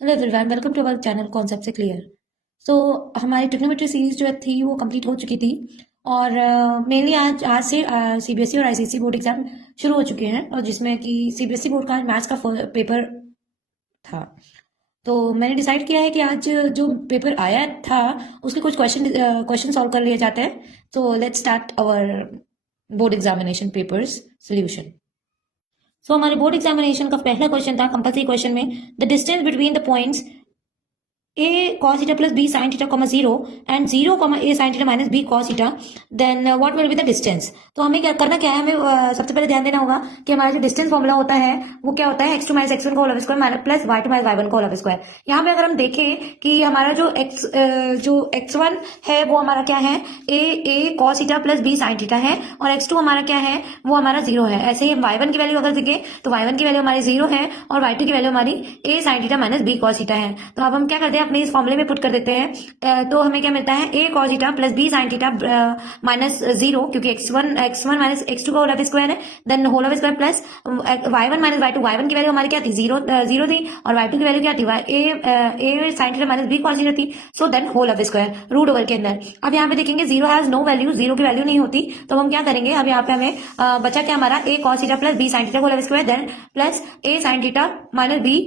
Hello everyone, welcome to our channel concept से clear. So हमारी trigonometry series जो थी वो कंप्लीट हो चुकी थी और मेनली आज से सीबीएसई और आईसीएसई बोर्ड एग्जाम शुरू हो चुके हैं और जिसमें कि सीबीएसई बोर्ड का मैथ्स का पेपर था। तो मैंने डिसाइड किया है कि आज जो पेपर आया था उसके कुछ क्वेश्चन सॉल्व कर लिए जाते हैं। So let's start our board examination papers solution. So हमारे बोर्ड एग्जामिनेशन का पहला क्वेश्चन था कंपल्सरी क्वेश्चन में, the distance between the points a cos theta plus b sin theta comma 0 and 0 comma a sin theta minus b cos theta, then what will be the distance। तो हमें क्या करना क्या है, हमें सबसे पहले ध्यान देना होगा कि हमारा जो डिस्टेंस फॉर्मूला होता है वो क्या होता है, x2 माइनस x1 का whole square minus plus y2 minus y1 का होल स्क्वायर। यहाँ पे अगर हम देखें कि हमारा जो x1 है वो हमारा क्या है, a cos theta plus b sin theta है और x2 हमारा क्या है, वो हमारा 0 है। ऐसे ही हम y1 की वैल्यू अगर देखें तो y1 की वैल्यू हमारी 0 है और y2 की वैल्यू हमारी a sin theta minus b cos theta है। तो अब हम क्या करते हैं, अपने इस फॉर्मूले में पुट कर देते हैं। तो हमें क्या मिलता है, a cos theta plus b sin theta minus 0, क्योंकि x1 माइनस x2 का होल स्क्वायर है, then whole square plus y1 minus y2। y1 की वैल्यू हमारी क्या थी, 0 थी और y2 की वैल्यू क्या थी, a sin theta minus b cos theta थी। So then whole square root over के अंदर। अब यहाँ पे देखेंगे 0 हैज नो वैल्यू, 0 की वैल्यू नहीं होती, तो हम क्या करेंगे, अब यहाँ पे हमें बचा क्या हमारा a cos theta plus b sin theta whole square, then plus a sin theta minus b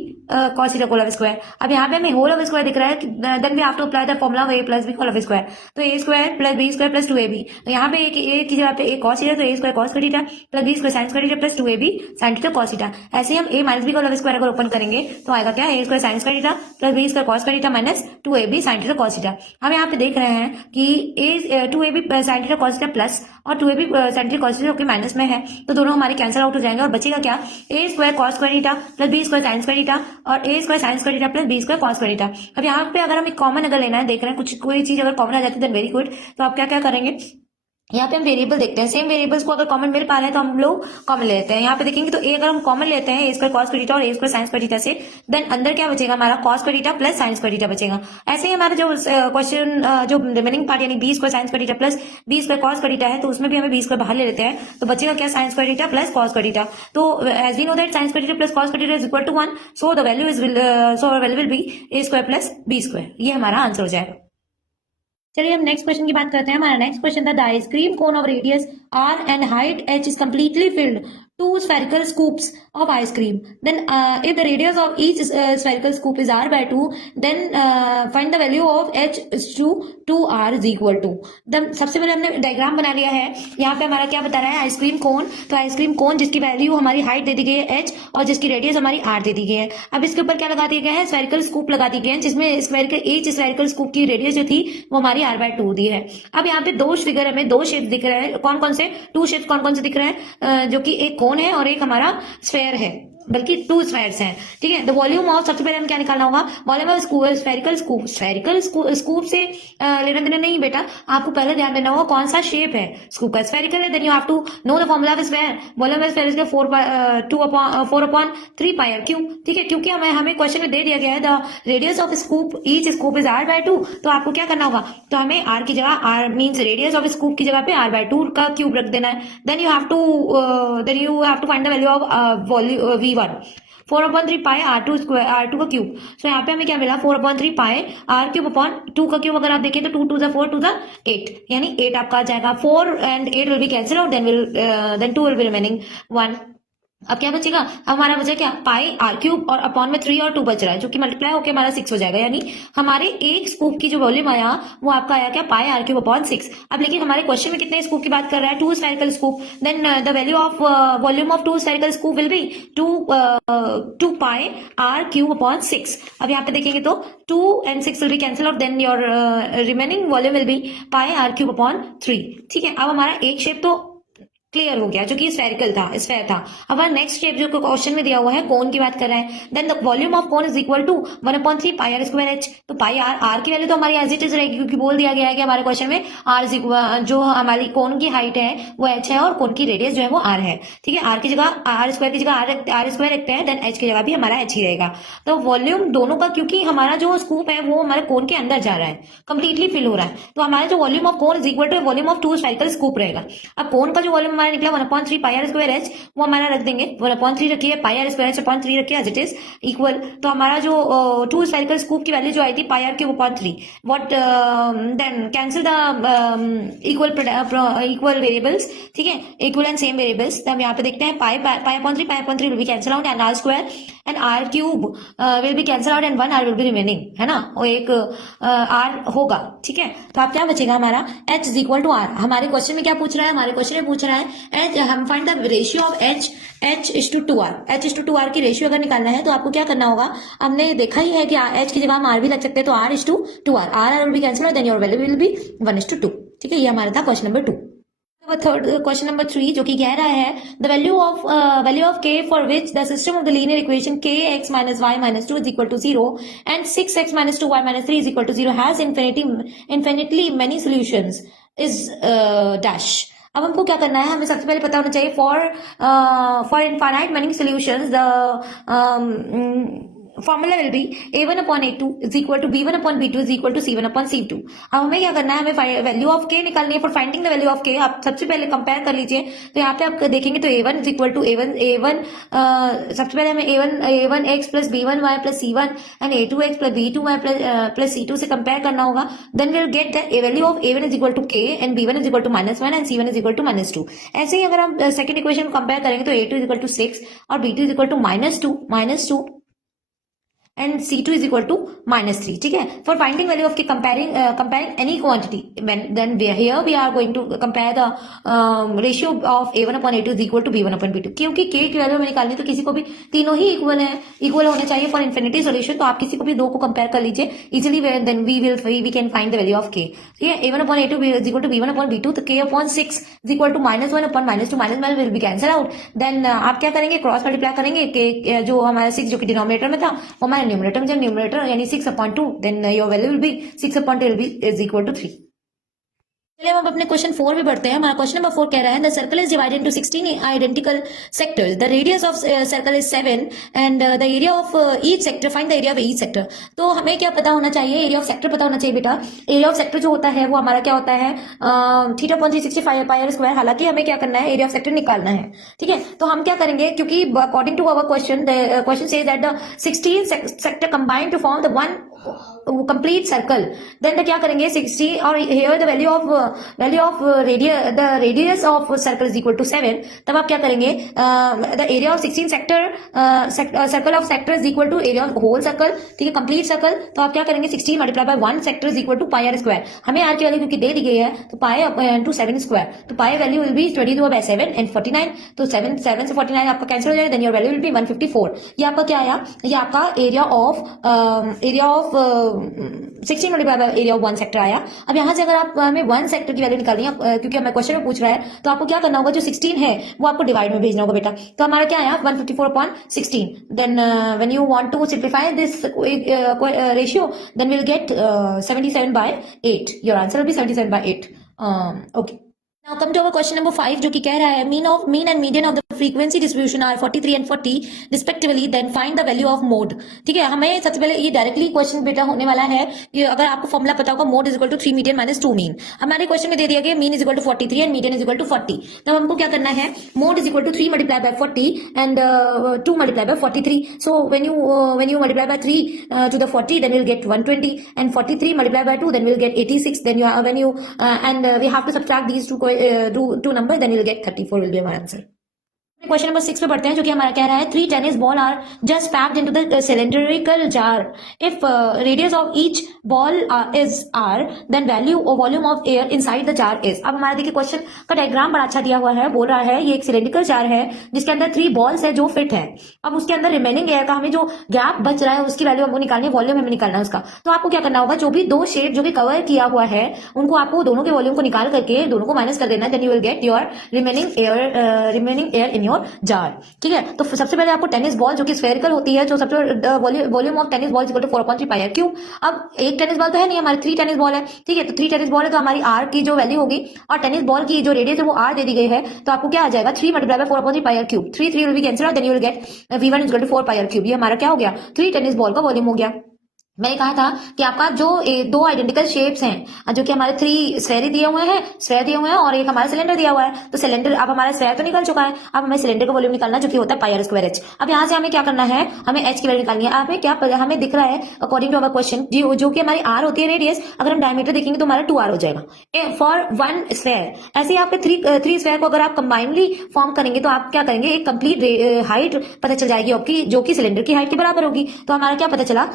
cos theta whole square. अब यहाँ पे हमें होल स्क्वायर दिख रहा है, then we have to apply the formula a plus b whole square. तो a square plus b square plus 2ab। तो यहाँ पे a की जगह पे a cos थीटा, तो a square cos theta plus b square sin theta plus 2ab sin theta cos theta. ऐसे ही हम a माइनस b का होल स्क्वायर अगर ओपन करेंगे तो आएगा क्या, a square sin theta plus b square cos theta minus 2ab sin theta cos theta. हम यहाँ पे देख रहे हैं कि 2ab sin theta cos theta plus और 2ab sin theta cos theta जो माइनस में है, तो दोनों हमारे कैंसिल आउट हो जाएंगे और बचेगा क्या, a square cos theta plus b square sin theta और a square sin theta plus b square cos theta. अब यहाँ पे अगर हम एक कॉमन अगर लेना है, देख रहे हैं कुछ कोई चीज अगर कॉमन आ जाती है देन वेरी गुड। तो आप क्या क्या करेंगे, यहाँ पे हम वेरिएबल देखते हैं, सेम वेरिएबल्स को अगर कॉमन मिल पा रहे हैं तो हम लोग कॉमन ले लेते हैं। यहाँ पे देखेंगे तो a अगर हम कॉमन लेते हैं, a स्क्वायर cos थीटा और a स्क्वायर sin थीटा से, देन अंदर क्या बचेगा हमारा cos theta plus sin theta बचेगा। ऐसे ही हमारा जो क्वेश्चन जो रिमेनिंग पार्ट यानी b square sin theta plus b square cos theta है, तो उसमें भी हमें b स्क्वायर बाहर ले लेते हैं, तो बचेगा क्या, sin theta plus cos theta. तो as we know that sin theta plus cos theta is equal to 1, so the value will be a square plus b square. ये हमारा आंसर हो जाएगा। चलिए हम नेक्स्ट क्वेश्चन की बात करते हैं। हमारा नेक्स्ट क्वेश्चन था, the ice cream cone of radius r and height h is completely filled two spherical scoops of ice cream, then if the radius of each spherical scoop is r by 2, then find the value of h is to 2r is equal to। सबसे पहले हमने diagram बना लिया है। यहाँ पे हमारा क्या बता रहा है, आइसक्रीम कोन। तो आइसक्रीम कोन जिसकी वैल्यू हमारी हाइट दे दी गई है h और जिसकी रेडियस हमारी r दे दी गई है। अब इसके ऊपर क्या लगा दिया गया है, स्फेरिकल स्कूप लगा दी गई है, जिसमें ईच स्फेरिकल स्कूप की रेडियस जो थी वो हमारी r by 2 दी है। अब यहाँ पे दो फिगर हमें दो शेप दिख रहे हैं, कौन कौन से टू शेप कौन कौन से दिख रहे हैं, जो कि एक कोन है और एक हमारा स्फेयर है, बल्कि टू स्फेयर्स हैं। ठीक है, द वॉल्यूम ऑफ, सबसे पहले हमें क्या निकालना होगा, volume of spherical scoop. Spherical scoop से लेना देना नहीं बेटा, आपको पहले ध्यान देना होगा कौन सा शेप है। स्कूप का स्फेरिकल है, then you have to know the formula of sphere. Volume of sphere is 4 pi r। क्यों, ठीक है, क्योंकि हमें क्वेश्चन में दे दिया गया है the radius of scoop, each scoop is r by 2। तो आपको क्या करना होगा, तो हमें r की जगह, r means radius of scoop की जगह पे r by 2 का क्यूब रख देना है। Then you have to find the value of v1, 4/3 pi r2 square, r2 का क्यूब। सो यहाँ पे हमें क्या मिला, 4/3 पाई r क्यूब अपॉन 2 का क्यूब। अगर आप देखें तो 2 2 4 2 8, यानी 8 आपका आ जाएगा। 4 and 8 will be cancel out, then 2 will be remaining 1। अब क्या बचेगा, हमारा बचा क्या, पाई आर क्यूब और अपॉन में 3 और 2 बच रहा है, जो कि मल्टीप्लाई होकर हमारा 6 हो जाएगा। यानी हमारे एक स्कूप की जो वॉल्यूम आया वो आपका आया क्या, पाई आर क्यूब अपॉन 6। अब लेकिन हमारे क्वेश्चन में कितने स्कूप की बात कर रहा है, 2 spherical scoop. Then the value of volume of 2 spherical scoop will be 2 pi r cube upon 6। अब यहाँ पे देखेंगे तो 2 and 6 will be cancel out, then your remaining volume will be pi r cube upon 3। ठीक है, अब हमारा एक शेप तो क्लियर हो गया, जो कि स्फेरिकल था, स्फेयर था। अब हमारा नेक्स्ट शेप जो क्वेश्चन में दिया हुआ है, कोन की बात कर रहे हैं। Then the volume of cone is equal to 1/3 pi r square h. तो पाई आर की वैल्यू तो हमारी एज इट इज रहेगी, क्योंकि बोल दिया गया है कि हमारे क्वेश्चन में आर जो हमारी कोन की हाइट है वो एच है और कोन की रेडियस जो है वो आर है। ठीक है, आर की जगह आर स्क्वायर की जगह आर स्क्वायर रखते हैं, देन एच की जगह भी हमारा एच ही रहेगा। तो वॉल्यूम दोनों का, क्योंकि हमारा जो स्कूप है वो हमारे कोन के अंदर जा रहा है, कंप्लीटली फिल हो रहा है, तो हमारा जो volume of cone is equal to volume of 2 spherical scoop रहेगा। अब कोन का जो वॉल्यूम हमारा निकला 1/3 पाई आर स्क्वायर एच, वो हमारा रख देंगे 1/3 रखिए, पाई आर स्क्वायर एच 0.3 रखिए एज इट इज इक्वल। तो हमारा जो टू स्फेरिकल स्कूप की वैल्यू जो आई थी pi r cube 0.3, what then cancel the equal variables, ठीक है, इक्वल एंड सेम वेरिएबल्स। तो हम यहाँ पे देखते हैं pi 0.3 will be cancel out and r square and r cube will be cancel out and 1 r will be remaining, है ना, और एक आर होगा, ठीक है। तो आप क्या बचेगा हमारा h is equal to r. हमारे क्वेश्चन में क्या पूछ रहा है, हमारे क्वेश्चन में पूछ रहा है एच, हम find the ratio of h is to 2r। h is to 2r की रेशियो अगर निकालना है तो आपको क्या करना होगा, हमने देखा ही है कि h की जगह हम r भी लग सकते हैं, तो r is to 2r, r will be cancel और then your value will be 1:2, ठीक है। ये हमारा था question number 2। Third question number 3 जो कि कह रहा है the value of k for which the system of the linear equation kx minus y minus 2 is equal to 0 and 6x minus 2y minus 3 is equal to 0 has infinitely many solutions is dash। अब हमको क्या करना है, हमें सबसे पहले पता होना चाहिए for infinite many solutions the formula will be a1 upon a2 is equal to b1 upon b2 is equal to c1 upon c2। अब हमें क्या करना है, हमें वैल्यू ऑफ k निकालनी है। For finding the value of k आप सबसे पहले कंपेयर कर लीजिए। तो यहाँ पे आप देखेंगे तो a1 is equal to a1 सबसे पहले हमें a1 x plus b1 y plus c1 and a2 x plus b2 y plus c2 से कंपेयर करना होगा। Then will get the value of a1 is equal to k and b1 is equal to -1 and c1 is equal to -2। ऐसे ही अगर हम second equation को compare करेंगे तो a2 is equal to 6 और b2 is equal to -2 and c2 is equal to -3, ठीक है। For finding value of k, comparing any quantity, then here we are going to compare the ratio of a1 upon a2 is equal to b1 upon b2। क्योंकि k की value हमें निकालनी तो किसी को भी तीनों ही इक्वल होने चाहिए फॉर इन्फिनिटी सॉल्यूशन। तो आप किसी को भी दो को कंपेयर कर लीजिए easily, then we can find the value of k, ठीक है। a1 upon a2 is equal to b1 upon b2, तो k upon 6 is equal to -1 upon -2, -1 will be cancel out। देन आप क्या करेंगे, क्रॉस मल्टीप्लाई करेंगे, k जो हमारा 6 जो कि डिनोमिनेटर में था वो हमारे न्यूमरेटर में, जब न्यूमरेटर यानी 6/2, then your value will be 6/2 will be is equal to 3। चलिए हम अपने क्वेश्चन 4 में बढ़ते हैं। हमारा क्वेश्चन नंबर 4 कह रहा है the circle is divided into 16 identical sectors, the radius of circle is 7 and the area of each sector, find the area of each sector. तो हमें क्या पता होना चाहिए, एरिया ऑफ सेक्टर पता होना चाहिए बेटा। एरिया ऑफ सेक्टर जो होता है वो हमारा क्या होता है, θ/365 पाई आर स्क्वायर। हालांकि हमें क्या करना है, एरिया ऑफ सेक्टर निकालना है, ठीक है। तो हम क्या करेंगे, क्योंकि according to our question, the question says that the 16 sector combined to form the one complete circle. देन क्या करेंगे 60 और here the value of radius of circle is equal to 7। तब आप क्या करेंगे, the area of 16 circle of sector is equal to area of whole circle, ठीक है, कंप्लीट सर्कल। तो आप क्या करेंगे 16 multiply by 1 sector is equal to pi r square. हमें आर की वैल्यू क्योंकि दे दी गई है तो पाई इंटू 7 स्क्वायर, तो pi value will be 22/7 and 49। तो 7 से 49 आपका कैंसिल हो जाएगा, then your value will be 154। ये आपका क्या आया, ये आपका area of 16 multiply by area of 1 sector आया। अब यहाँ से अगर आप हमें 1 सेक्टर की वैल्यू निकालनी है, क्योंकि हमें क्वेश्चन में पूछ रहा है, तो आपको क्या करना होगा, जो 16 है वो आपको डिवाइड में भेजना होगा बेटा। तो हमारा क्या आया 154/16। Then when you want to simplify this ratio then will get 77/8। Your answer will be 77/8। Okay, Now come to our question number 5 जो कि कह रहा है mean and median of the frequency distribution are 43 and 40 respectively, then find the value of mode। ठीक है, हमें सबसे पहले ये डायरेक्टली क्वेश्चन बेटा होने वाला है कि अगर आपको फॉर्मूला पता होगा mode is equal to 3 median minus 2 mean। हमारे क्वेश्चन में दे दिया गया mean is equal to 43 and median is equal to 40। तब हमको क्या करना है, mode is equal to 3 multiplied by 40 and 2 multiplied by 43। So when you multiply by 3 to the 40 then you'll get 120 and 43 multiplied by 2 then we'll get 86। Then we have to subtract these two numbers, then you'll get 34 will be our answer। Question number 6 पे पढ़ते हैं जो कि हमारा कह रहा है 3 tennis ball are just packed into the cylindrical jar. If radius of each ball is r then volume of air inside the jar is. अब हमारा देखिए क्वेश्चन का डायग्राम बड़ा अच्छा दिया हुआ है, बोल रहा है ये एक सिलेंड्रिकल जार है जिसके अंदर 3 बॉल्स है जो फिट है। अब उसके अंदर रिमेनिंग एयर का हमें जो गैप बच रहा है उसकी वैल्यू हमको निकालनी है, वॉल्यूम हमें निकालना है उसका। तो आपको क्या करना होगा, जो भी 2 शेड जो भी कवर किया हुआ है उनको आपको दोनों के वॉल्यूम को निकाल करके दोनों को माइनस कर देना है, then you will get your remaining air in your jar. ठीक है, तो सबसे पहले आपको टेनिस बॉल जो कि स्फेरिकल होती है, जो सबसे volume of tennis ball equal to 4/3 pi r cube. अब एक टेनिस बॉल तो है नहीं, हमारे 3 टेनिस बॉल है। ठीक है, तो 3 टेनिस बॉल है तो हमारी आर की जो वैल्यू होगी और टेनिस बॉल की जो रेडियस है वो आर दे दी गई है, तो आपको क्या आ जाएगा 3 multiply by 4/3 pi r cube. 3 will be cancel, then you will get v1 equal to 4 pi r cube. ये हमारा क्या हो गया, 3 टेनिस बॉल का वॉल्यूम हो गया। मैंने कहा था कि आपका जो दो आइडेंटिकल शेप्स हैं जो कि हमारे 3 स्फेयर दिए हुए हैं और एक हमारा सिलेंडर दिया हुआ है। तो सिलेंडर अब हमारा स्फेयर तो निकल चुका है, अब हमें सिलेंडर का वॉल्यूम निकालना जो कि होता है पाई आर स्क्वायर एच। अब यहाँ से हमें क्या करना है, हमें एच की वैल्यू निकालनी है। हमें क्या हमें दिख रहा है अकॉर्डिंग टू अवर क्वेश्चन जो कि हमारी आर होती है रेडियस, अगर हम डायमीटर देखेंगे तो हमारा 2r हो जाएगा फॉर 1 स्फेयर। ऐसे ही आपके 3 स्फेयर को अगर आप कंबाइनली फॉर्म करेंगे तो आप क्या करेंगे, एक कंप्लीट हाइट पता चल जाएगी आपकी जो कि सिलेंडर की हाइट के बराबर होगी। तो हमारा क्या पता चला,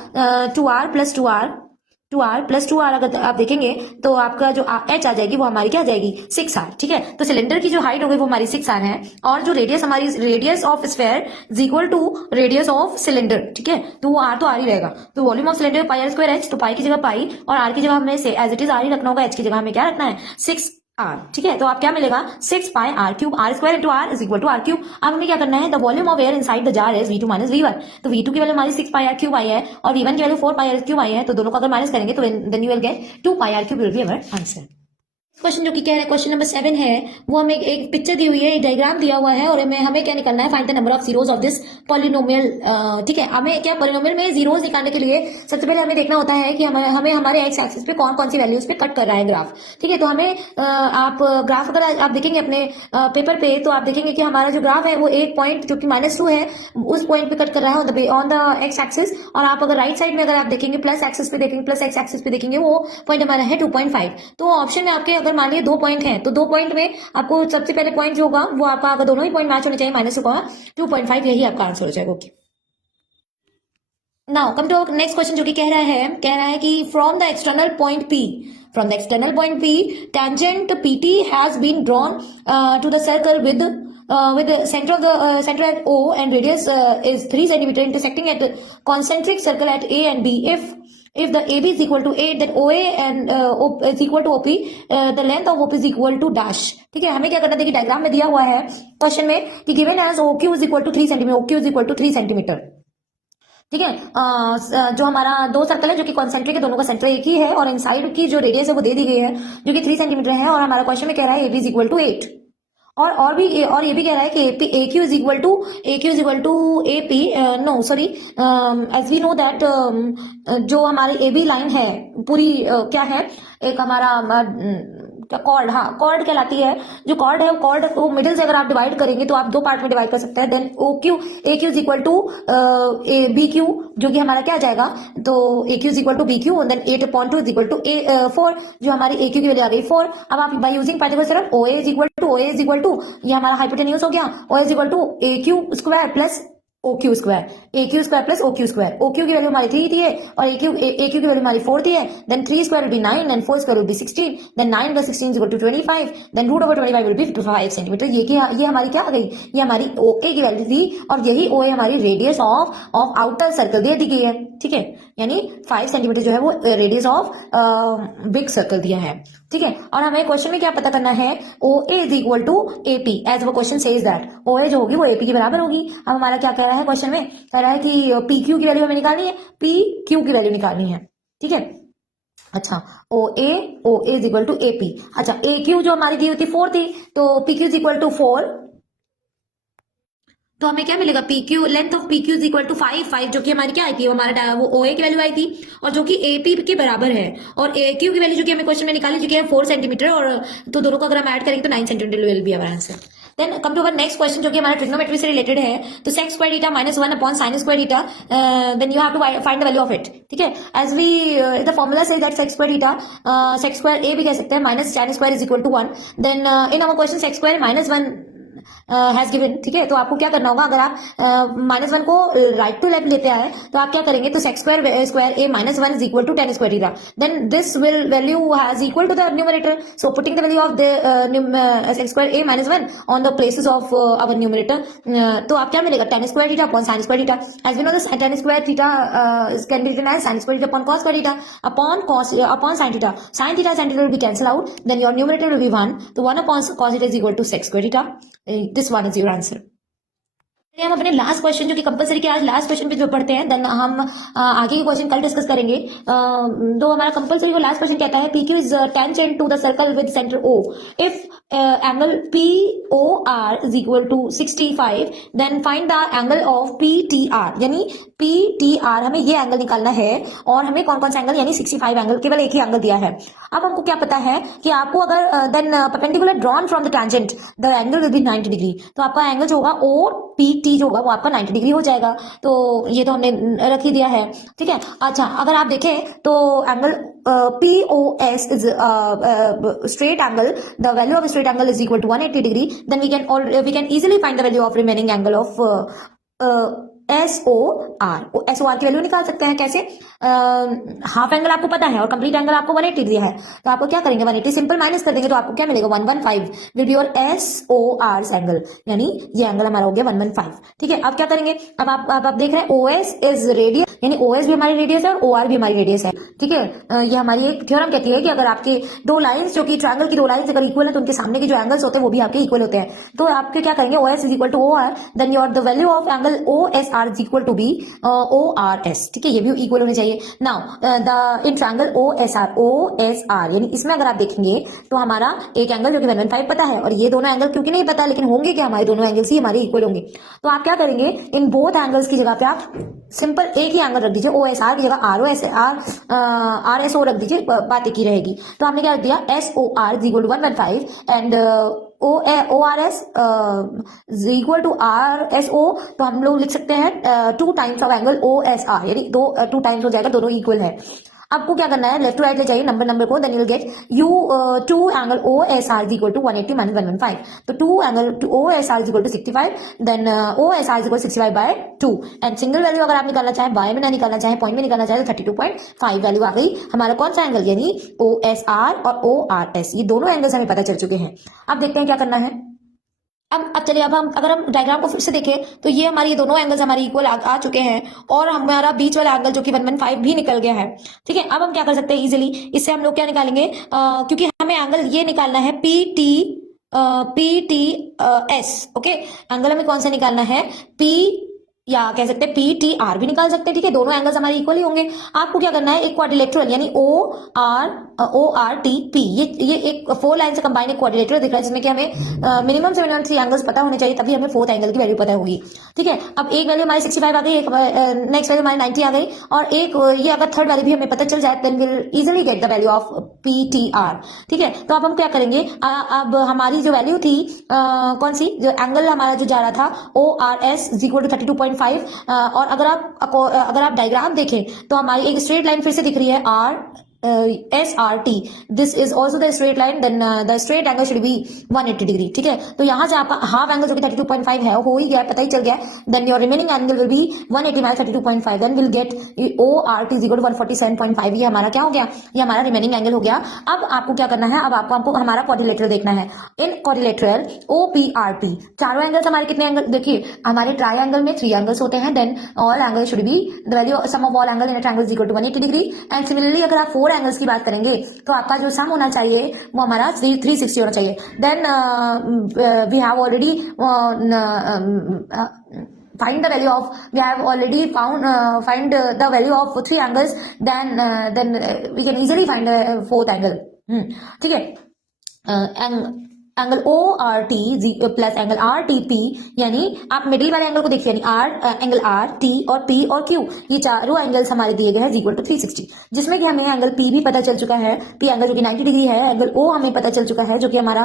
2r अगर आप देखेंगे तो आपका जो h आ जाएगी वो हमारी क्या आ जाएगी 6r। ठीक है, तो सिलेंडर की जो हाइट हो गई वो हमारी 6r है और जो रेडियस हमारी radius of sphere is equal to radius of cylinder. ठीक है, तो वो r तो r ही रहेगा। तो volume of cylinder pi r square h, तो पाई की जगह पाई और r की जगह हमें एज इट इज r ही रखना होगा, h की जगह हमें क्या रखना है 6r। ठीक है, तो आप क्या मिलेगा 6 pi r cube, r square into r is equal to r cube. अब हमें क्या करना है, the volume of air inside the jar is V2 minus V1। तो V2 की वैल्यू हमारी 6 पाई आर क्यूब आई है और V1 की वैल्यू 4 पाई आर क्यूब आई है, तो दोनों को अगर माइनस करेंगे तो then you will get 2 pi r cube will be our answer. Question जो कि कह रहे हैं क्वेश्चन नंबर 7 है, वो हमें एक पिक्चर दी हुई है, एक डायग्राम दिया हुआ है और हमें क्या निकालना है, find the number of zeros of this polynomial. ठीक है, हमें क्या पॉलिनोमियल में जीरोस निकालने के लिए सबसे पहले हमें देखना होता है कि हमें हमारे एक्स एक्सिस पे कौन कौन सी वैल्यूज पे कट कर रहा है ग्राफ। ठीक है, तो हमें आप ग्राफ अगर आप देखेंगे अपने पेपर पे तो आप देखेंगे कि हमारा जो ग्राफ है वो एक पॉइंट जो कि -2 है उस पॉइंट पे कट कर रहा है ऑन द एक्स एक्सिस। और आप अगर राइट साइड में अगर आप देखेंगे प्लस एक्सिस पे देखेंगे, प्लस एक्स एक्सिस पे देखेंगे वो पॉइंट हमारा है 2.5। तो ऑप्शन में आपके अगर मान लीजिए 2 पॉइंट है तो 2 पॉइंट में आपको सबसे पहले पॉइंट जो होगा वो आपका अगर दोनों ही पॉइंट मैच होने चाहिए -2 का 2.5, यही आपका आंसर हो जाएगा। Okay, now come to next question जो कि कह रहा है कि from the external point P tangent PT has been drawn to the circle with the center at O and radius is 3 centimeter intersecting at concentric circle at A and B. If the AB is equal to 8, then OA and is equal to OP, the length of OP is equal to dash. ठीक है, हमें क्या करना है, देखिए diagram में दिया हुआ है क्वेश्चन में कि given as OQ is equal to 3 centimetre, OQ is equal to 3 centimetre. ठीक है, जो हमारा दो सर्कल है जो कि कॉन्सेंट्रिक है, दोनों का सेंटर एक ही है और इनसाइड की जो रेडियस है वो दे दी गई है जो कि 3 सेंटीमीटर है और हमारा क्वेश्चन में कह रहा है AB is equal to 8 और ये भी कह रहा है कि AQ is equal to AP, no sorry, as we know that जो हमारी AB लाइन है पूरी क्या है, एक हमारा कॉर्ड, हाँ कॉर्ड कहलाती है। जो कॉर्ड है वो कॉर्ड को मिडिल से अगर आप डिवाइड करेंगे तो आप 2 पार्ट में डिवाइड कर सकते हैं। देन AQ is equal to BQ जो कि हमारा क्या आ जाएगा, तो AQ is equal to BQ then 8/2 is equal to 4 जो हमारी AQ की वैल्यू आ गई 4। अब आप by using particular theorem OA is equal to ये हमारा हाइपोटेन्यूज हो गया, OA is equal to AQ square plus OQ square, AQ square plus OQ square. OQ की वैल्यू हमारी 3 थी है और AQ की वैल्यू हमारी 4 थी है। Then 3 square will be 9 and 4 square will be 16, then 9 plus 16 is equal to 25, then root over 25 will be 5 centimetre. ये हमारी क्या आ गई, ये हमारी OA की वैल्यू थी और यही OA हमारी रेडियस ऑफ आउटर सर्कल दे दी गई है। ठीक है, यानी 5 सेंटीमीटर जो है वो रेडियस ऑफ बिग सर्कल दिया है। ठीक है, और हमें क्वेश्चन में क्या पता करना है, OA is equal to AP as वो क्वेश्चन सेज दैट OA जो होगी वो AP के बराबर होगी। अब हमारा क्या कह रहा है क्वेश्चन में, कह रहा है कि PQ की वैल्यू हमें निकालनी है, PQ की वैल्यू निकालनी है। ठीक है, अच्छा OA is equal to AP। अच्छा AQ जो हमारी दी हुई थी 4 थी तो PQ इज इक्वल टू 4, तो हमें क्या मिलेगा, PQ length of PQ is equal to 5 जो कि हमारी क्या आई थी, हमारा वो OA की वैल्यू आई थी और जो कि AP के बराबर है और AQ की वैल्यू जो कि हमें क्वेश्चन में निकाली जो कि है 4 सेंटीमीटर और तो दोनों को अगर हम ऐड करेंगे तो 9 centimetre will be our answer. Then come to our next question जो कि हमारा ट्रिग्नोमेट्री से रिलेटेड है। तो sec square theta -1 upon sine square theta, then you have to find the value of it. ठीक है, एज वी द फॉर्मूला से that sec square theta, sec square A भी कह सकते हैं minus tan square is equal to 1। Then in our question sec square -1 has given. ठीक है, तो आपको क्या करना होगा, अगर आप -1 को राइट टू लेफ्ट लेते आए तो आप क्या करेंगे, तो sec square A -1 is equal to tan square theta, then this will value has equal to the numerator, so putting the value of the sec square A -1 on the places of our numerator, तो आप क्या मिलेगा, tan square theta upon sin square theta. As we know the tan square theta can be written as sin square theta upon cos square theta upon sin theta. sin theta will be cancel out, then your numerator will be 1, तो 1 upon cos theta is equal to sec square theta. This one is your answer. हम अपने last question जो कि compulsory के आज last question पे जो पढ़ते हैं, देन हम आगे के क्वेश्चन कल डिस्कस करेंगे। तो हमारा कंपलसरी को लास्ट क्वेश्चन कहता है PQ is tangent to the circle with centre O if angle POR is equal to 65, then find the angle of PTR। यानी PTR हमें ये एंगल निकालना है और हमें कौन कौन सा एंगल, यानी 65 एंगल, केवल एक ही एंगल दिया है। अब हमको क्या पता है कि आपको अगर then perpendicular drawn from the tangent the angle will be 90 degree, तो आपका एंगल जो होगा OPT जो होगा वो आपका 90 डिग्री हो जाएगा। तो ये तो हमने रख ही दिया है, ठीक है। अच्छा, अगर आप देखें तो angle POS is straight angle. The value of a straight angle is equal to 180 degree. Then we can easily find the value of remaining angle of SOR की वैल्यू निकाल सकते हैं। कैसे? हाफ एंगल आपको पता है और कंप्लीट एंगल आपको 180 दिया है, तो आपको क्या करेंगे, 180 सिंपल माइनस कर देंगे तो आपको क्या मिलेगा, 115 will be your SOR angle, यानी ये एंगल हमारा हो गया 115। ठीक है, अब क्या करेंगे, अब आप देख रहे हैं OS इज रेडियस, यानी OS भी हमारी रेडियस है और OR भी हमारी रेडियस है। ठीक है, ये हमारी एक थ्योरम कहती है कि अगर आपके दो लाइंस जो कि ट्रायंगल की दो लाइंस अगर इक्वल है तो उनके सामने के जो एंगल्स होते हैं वो भी आपके इक्वल होते हैं। तो आपके क्या करेंगे, OS is equal to OR, then your the value of angle OSR is equal to be ORS। ठीक है, ये भी इक्वल होने चाहिए। Now the in triangle OSR यानी इसमें अगर आप देखेंगे तो हमारा एक एंगल जो कि 115 पता है और ये दोनों एंगल क्योंकि नहीं पता, लेकिन होंगे क्या, हमारे दोनों एंगल्स ही हमारे इक्वल होंगे। तो आप क्या करेंगे, इन बोथ एंगल्स की जगह पे आप सिंपल एक ही एंगल रख दीजिए, OSR की जगह RSO रख दीजिए, बात एक ही रहेगी। तो हमने क्या रख दिया, SOR is equal to 115 and ORS is equal to RSO। तो हम लोग लिख सकते हैं 2 टाइम्स ऑफ एंगल OSR, यानी 2 टाइम्स हो जाएगा, दोनों इक्वल है। आपको क्या करना है, लेफ्ट टू राइट ले जाइए नंबर को, then you will get 2 angle OSR is equal to 180 minus 115। तो 2 angle OSR is equal to 65, then OSR is equal 65 by 2 and single value अगर आप निकालना चाहें, बाय में ना निकालना चाहें, पॉइंट में निकालना चाहें तो 32.5 वैल्यू आ गई। हमारा कौन सा एंगल, यानी OSR और ORS, ये दोनों एंगल्स हमें पता चल चुके हैं। अब देखते हैं क्या करना है। अब चलिए, अब हम अगर हम डायग्राम को फिर से देखें तो ये हमारी ये दोनों एंगल्स हमारे इक्वल आ चुके हैं और हमारा बीच वाला एंगल जो कि 115 भी निकल गया है। ठीक है, अब हम क्या कर सकते हैं इजीली, इससे हम लोग क्या निकालेंगे, क्योंकि हमें एंगल ये निकालना है PTS। ओके, एंगल हमें कौन सा निकालना है, P या कह सकते हैं PTR भी निकाल सकते हैं। ठीक है, दोनों एंगल्स हमारे इक्वल ही होंगे। आपको क्या करना है, एक क्वाड्रिलेटरल यानी ORTP, ये एक 4 लाइन से कंबाइन एक क्वाड्रिलेटरल दिख रहा है जिसमें कि हमें मिनिमम से मिनिमम 3 एंगल्स पता होने चाहिए, तभी हमें 4th एंगल की वैल्यू पता होगी। ठीक है, अब एक वैल्यू हमारी 65 आ गई, एक नेक्स्ट वैल्यू हमारी 90 आ गई और एक ये अगर थर्ड वैल्यू भी हमें पता चल जाए then will easily get the value of PTR। ठीक है, तो अब हम क्या करेंगे, अब हमारी जो वैल्यू थी कौन सी, जो एंगल हमारा जो जा रहा था ORS इज इक्वल टू 32.5 और अगर आप डायग्राम देखें तो हमारी एक स्ट्रेट लाइन फिर से दिख रही है SRT, this is also the straight line, then the straight angle should be 180 degree. ठीक है, तो यहां से आपका हाफ एंगल जो कि 32.5 है हो ही गया, पता ही चल गया, then your remaining angle will be 180 minus 32.5, then will get ORT is equal to 147.5। ये हमारा क्या हो गया, ये हमारा रिमेनिंग एंगल हो गया। अब आपको क्या करना है, अब आपको हमारा क्वाड्रिलेटरल देखना है। इन क्वाड्रिलेटरल OPRT चारों एंगल्स हमारे कितने एंगल, देखिए हमारे ट्रायंगल में 3 एंगल्स होते हैं, then all angle should be the value sum of all angle in a triangle is equal to 180 degree and similarly अगर आप 4 एंगल्स की बात करेंगे तो आपका जो सम होना चाहिए वो हमारा 360 होना चाहिए। Then we have already find the value of, we have already find the value of 3 angles, then we can easily find the 4th angle। ठीक है, angle ORT plus angle RTP, यानी आप मिडिल वाले एंगल को देखिए, यानी angle RT और P और Q, ये चारों एंगल्स हमारे दिए गए हैं इक्वल टू 360, जिसमें कि हमें एंगल P भी पता चल चुका है, P एंगल जो कि 90 डिग्री है, एंगल O हमें पता चल चुका है जो कि हमारा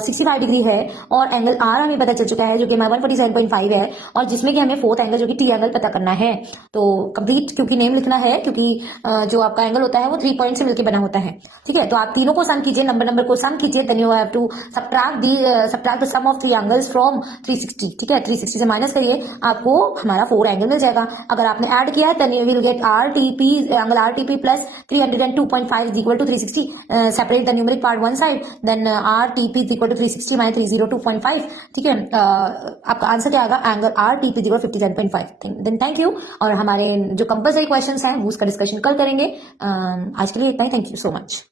65 डिग्री है और एंगल R हमें पता चल चुका है जो कि हमारा 147.5 है और जिसमें कि हमें 4th एंगल जो कि T एंगल पता करना है। तो कंप्लीट क्योंकि नेम लिखना है, क्योंकि जो आपका एंगल होता है वो 3 पॉइंट से मिलकर बना होता है। ठीक है, तो आप तीनों को सम कीजिए, नंबर को सम कीजिए, then you have to subtract the sum of 3 angles from 360। ठीक है, 360 से माइनस करिए, आपको हमारा 4 एंगल मिल जाएगा। अगर आपने ऐड किया है then you will get RTP, angle RTP plus 302.5 is equal to 360, separate the numeric part one side, then RTP is equal to 360 minus 302.5। ठीक है, आपका आंसर क्या आएगा, angle RTP is equal 57.5। Then thank you, और हमारे जो compulsory questions हैं वो उसका डिस्कशन कल करेंगे। आज के लिए इतना ही, थैंक यू सो मच।